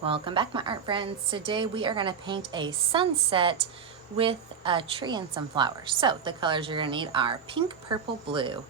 Welcome back, my art friends. Today we are going to paint a sunset with a tree and some flowers. So the colors you're going to need are pink, purple, blue,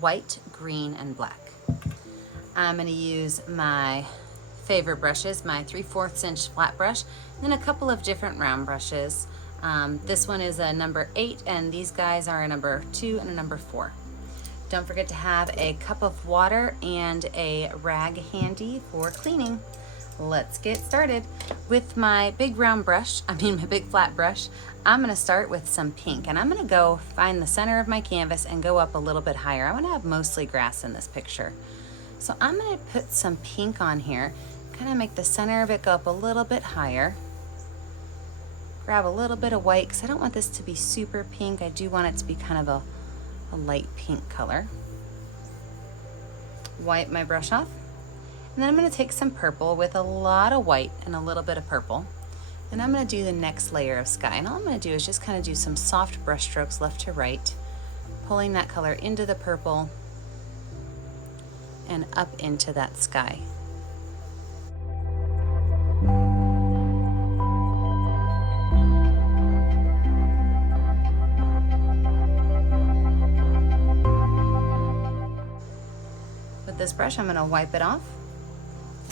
white, green, and black. I'm going to use my favorite brushes, my 3/4 inch flat brush, and then a couple of different round brushes. This one is a number 8, and these guys are a number 2 and a number 4. Don't forget to have a cup of water and a rag handy for cleaning. Let's get started. With my big round brush, my big flat brush, I'm gonna start with some pink, and I'm gonna go find the center of my canvas and go up a little bit higher. I wanna have mostly grass in this picture. So I'm gonna put some pink on here, kind of make the center of it go up a little bit higher. Grab a little bit of white, because I don't want this to be super pink. I do want it to be kind of a light pink color. Wipe my brush off. And then I'm going to take some purple with a lot of white and a little bit of purple. And I'm going to do the next layer of sky. And all I'm going to do is just kind of do some soft brush strokes left to right, pulling that color into the purple and up into that sky. With this brush, I'm going to wipe it off.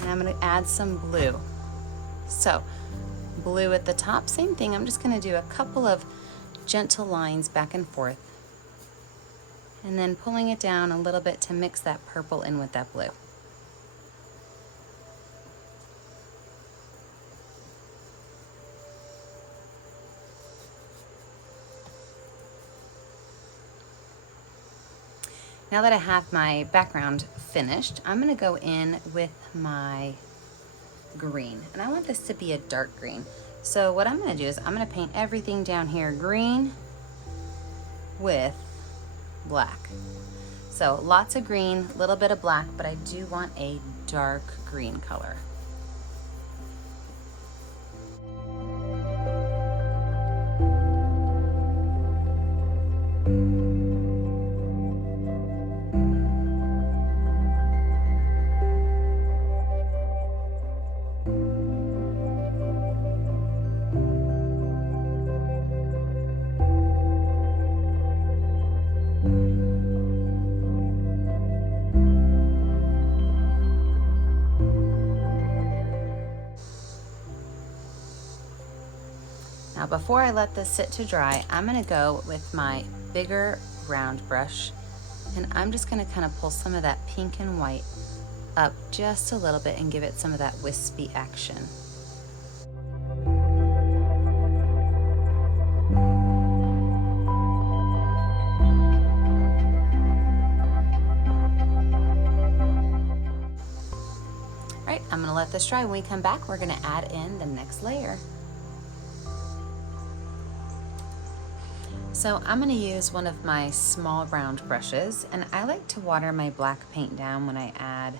And I'm going to add some blue. So blue at the top, same thing. I'm just going to do a couple of gentle lines back and forth, and then pulling it down a little bit to mix that purple in with that blue. Now that I have my background finished, I'm gonna go in with my green. And I want this to be a dark green. So what I'm gonna do is I'm gonna paint everything down here green with black. So lots of green, a little bit of black, but I do want a dark green color. Now before I let this sit to dry, I'm gonna go with my bigger round brush, and I'm just gonna kind of pull some of that pink and white up just a little bit and give it some of that wispy action. All right, I'm gonna let this dry. When we come back, we're gonna add in the next layer. So I'm going to use one of my small round brushes, and I like to water my black paint down when I add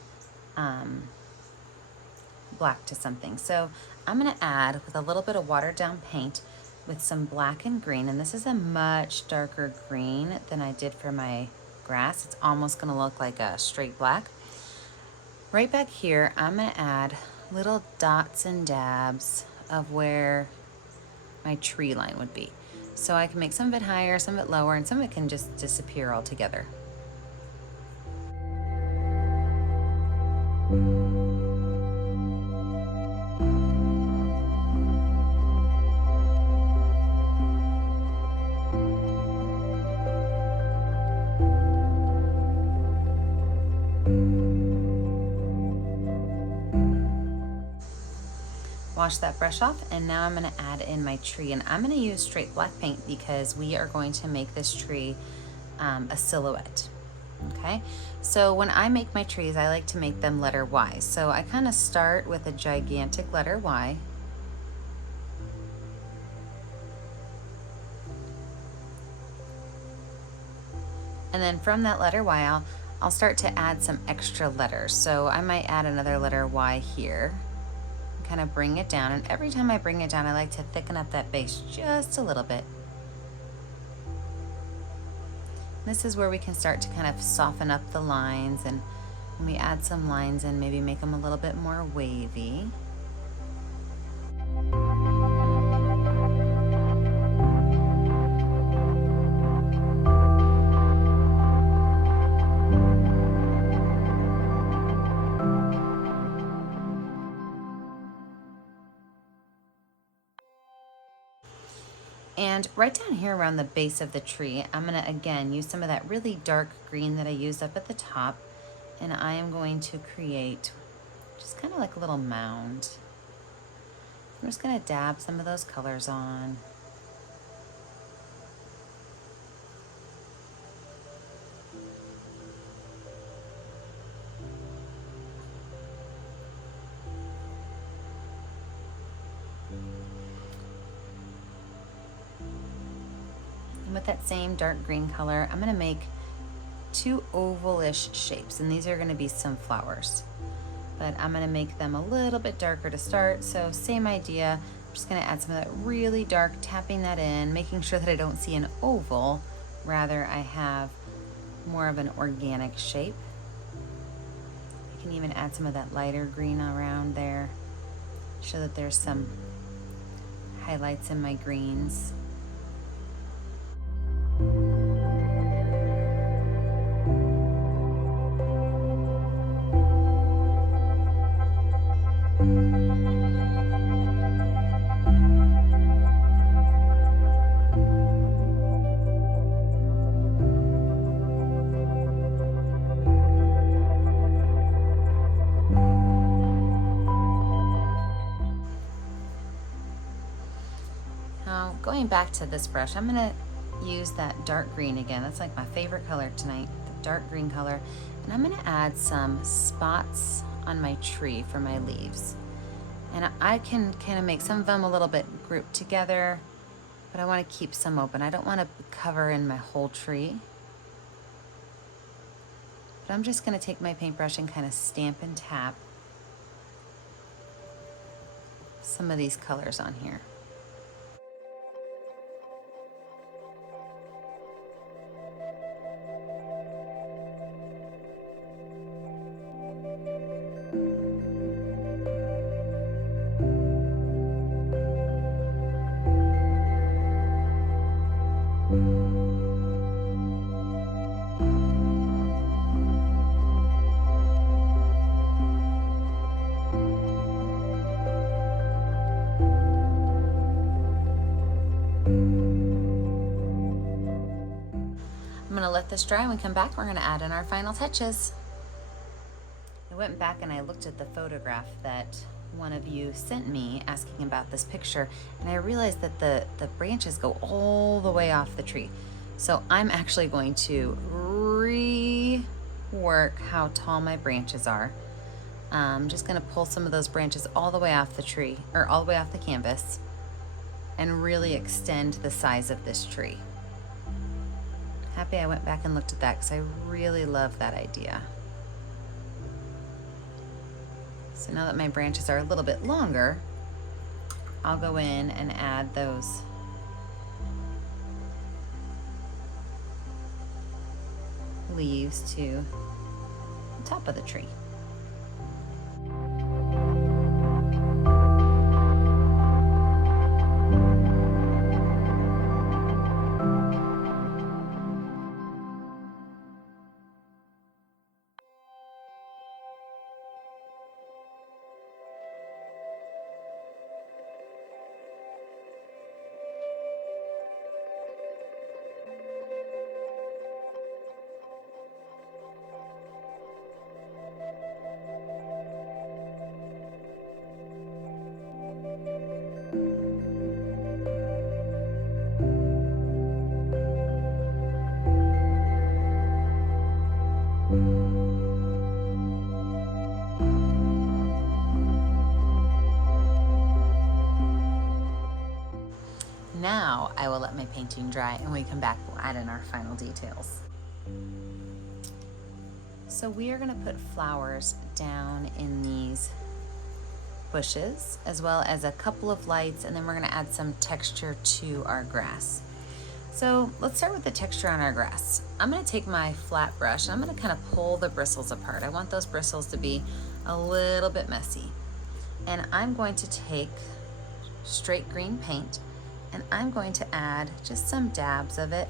black to something. So I'm going to add with a little bit of watered down paint with some black and green, and this is a much darker green than I did for my grass. It's almost going to look like a straight black. Right back here, I'm going to add little dots and dabs of where my tree line would be. So I can make some of it higher, some of it lower, and some of it can just disappear altogether. Wash that brush off, and now I'm going to add in my tree, and I'm going to use straight black paint because we are going to make this tree a silhouette. Okay, so when I make my trees, I like to make them letter Y. So I kind of start with a gigantic letter Y, and then from that letter Y, I'll start to add some extra letters. So I might add another letter Y here, kind of bring it down, and every time I bring it down, I like to thicken up that base just a little bit. This is where we can start to kind of soften up the lines, and we add some lines and maybe make them a little bit more wavy. And right down here around the base of the tree, I'm gonna again use some of that really dark green that I used up at the top, and I am going to create just kind of like a little mound. I'm just gonna dab some of those colors on. And with that same dark green color, I'm gonna make two ovalish shapes, and these are gonna be some flowers. But I'm gonna make them a little bit darker to start, so same idea. I'm just gonna add some of that really dark, tapping that in, making sure that I don't see an oval, rather I have more of an organic shape. You can even add some of that lighter green around there, show that there's some highlights in my greens. Now, going back to this brush, I'm gonna use that dark green again. That's like my favorite color tonight, the dark green color. And I'm gonna add some spots on my tree for my leaves. And I can kind of make some of them a little bit grouped together, but I wanna keep some open. I don't wanna cover in my whole tree. But I'm just gonna take my paintbrush and kind of stamp and tap some of these colors on here. I'm gonna let this dry. When we come back, we're gonna add in our final touches. I went back and I looked at the photograph that one of you sent me asking about this picture, and I realized that the branches go all the way off the tree. So I'm actually going to rework how tall my branches are. I'm just gonna pull some of those branches all the way off the tree, or all the way off the canvas, and really extend the size of this tree. Happy I went back and looked at that because I really love that idea. So now that my branches are a little bit longer, I'll go in and add those leaves to the top of the tree. Now I will let my painting dry, and when we come back, we'll add in our final details. So we are gonna put flowers down in these bushes, as well as a couple of lights, and then we're gonna add some texture to our grass. So let's start with the texture on our grass. I'm gonna take my flat brush, and I'm gonna kind of pull the bristles apart. I want those bristles to be a little bit messy. And I'm going to take straight green paint, and I'm going to add just some dabs of it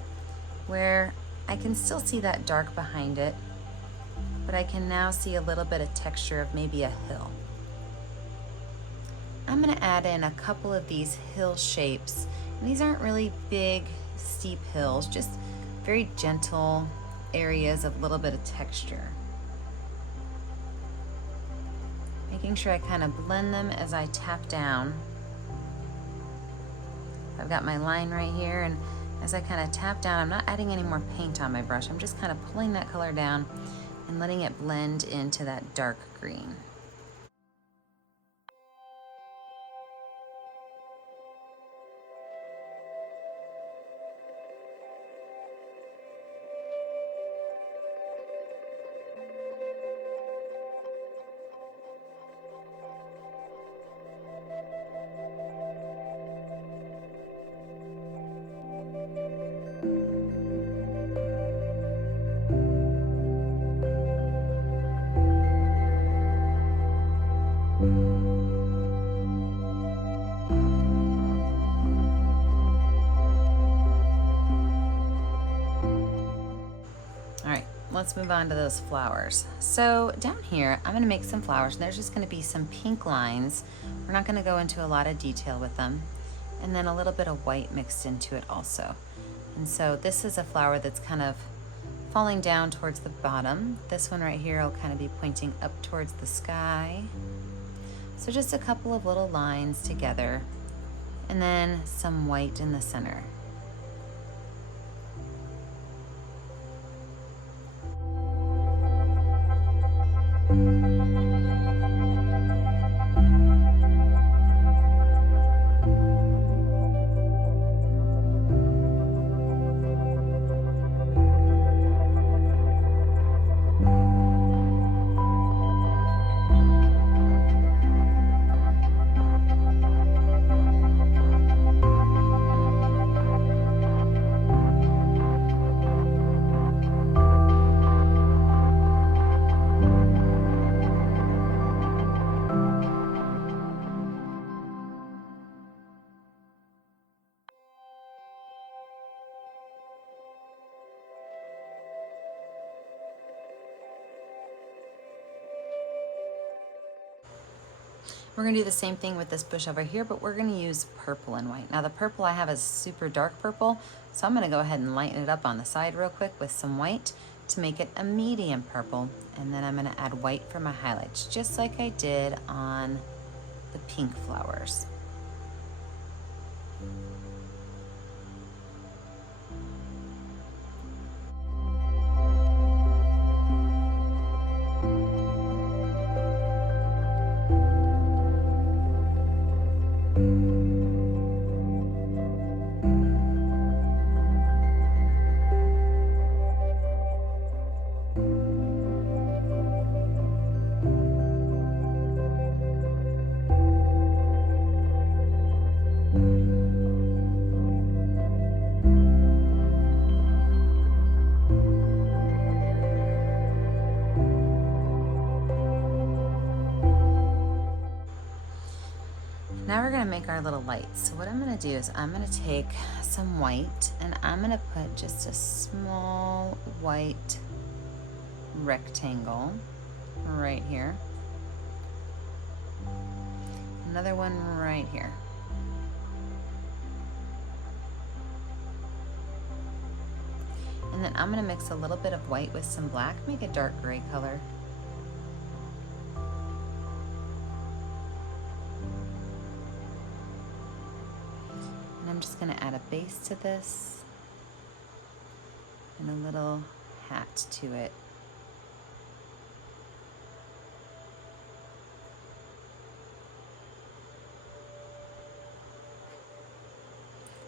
where I can still see that dark behind it, but I can now see a little bit of texture of maybe a hill. I'm gonna add in a couple of these hill shapes These aren't really big, steep hills, just very gentle areas of a little bit of texture. Making sure I kind of blend them as I tap down. I've got my line right here, and as I kind of tap down, I'm not adding any more paint on my brush. I'm just kind of pulling that color down and letting it blend into that dark green. Let's move on to those flowers. So down here, I'm gonna make some flowers, and there's just gonna be some pink lines. We're not gonna go into a lot of detail with them. And then a little bit of white mixed into it also. And so this is a flower that's kind of falling down towards the bottom. This one right here will kind of be pointing up towards the sky. So just a couple of little lines together, and then some white in the center. We're gonna do the same thing with this bush over here, but we're gonna use purple and white. Now the purple I have is super dark purple, so I'm gonna go ahead and lighten it up on the side real quick with some white to make it a medium purple. And then I'm gonna add white for my highlights, just like I did on the pink flowers. Now we're gonna make our little lights. So what I'm gonna do is I'm gonna take some white, and I'm gonna put just a small white rectangle right here. Another one right here. And then I'm gonna mix a little bit of white with some black, make a dark gray color. I'm just going to add a base to this and a little hat to it.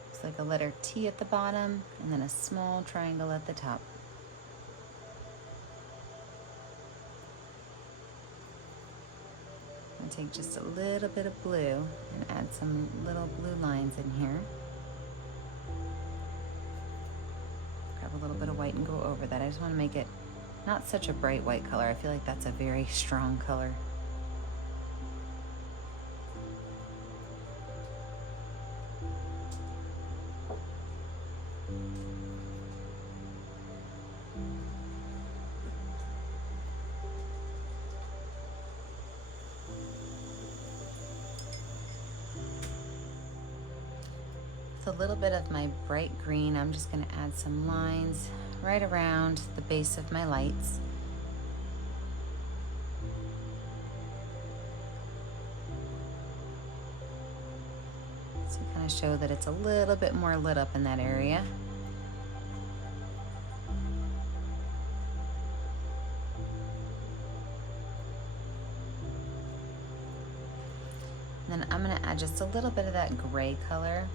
Looks like a letter T at the bottom and then a small triangle at the top. I'm going to take just a little bit of blue and add some little blue lines in here. Grab a little bit of white and go over that. I just want to make it not such a bright white color. I feel like that's a very strong color. With a little bit of my bright green, I'm just going to add some lines right around the base of my lights. So kind of show that it's a little bit more lit up in that area. And then I'm going to add just a little bit of that gray color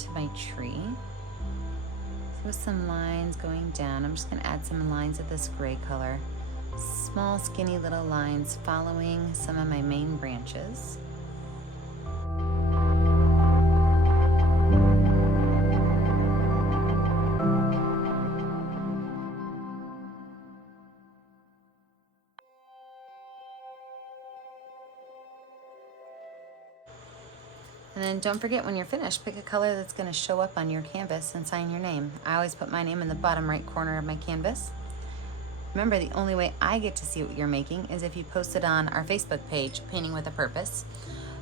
to my tree. So with some lines going down, I'm just going to add some lines of this gray color. Small, skinny little lines following some of my main branches. And then don't forget, when you're finished, pick a color that's going to show up on your canvas and sign your name. I always put my name in the bottom right corner of my canvas. Remember, the only way I get to see what you're making is if you post it on our Facebook page, Painting with a Purpose.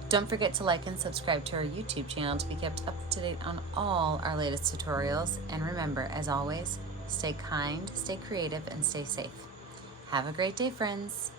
Don't forget to like and subscribe to our YouTube channel to be kept up to date on all our latest tutorials. And remember, as always, stay kind, stay creative, and stay safe. Have a great day, friends.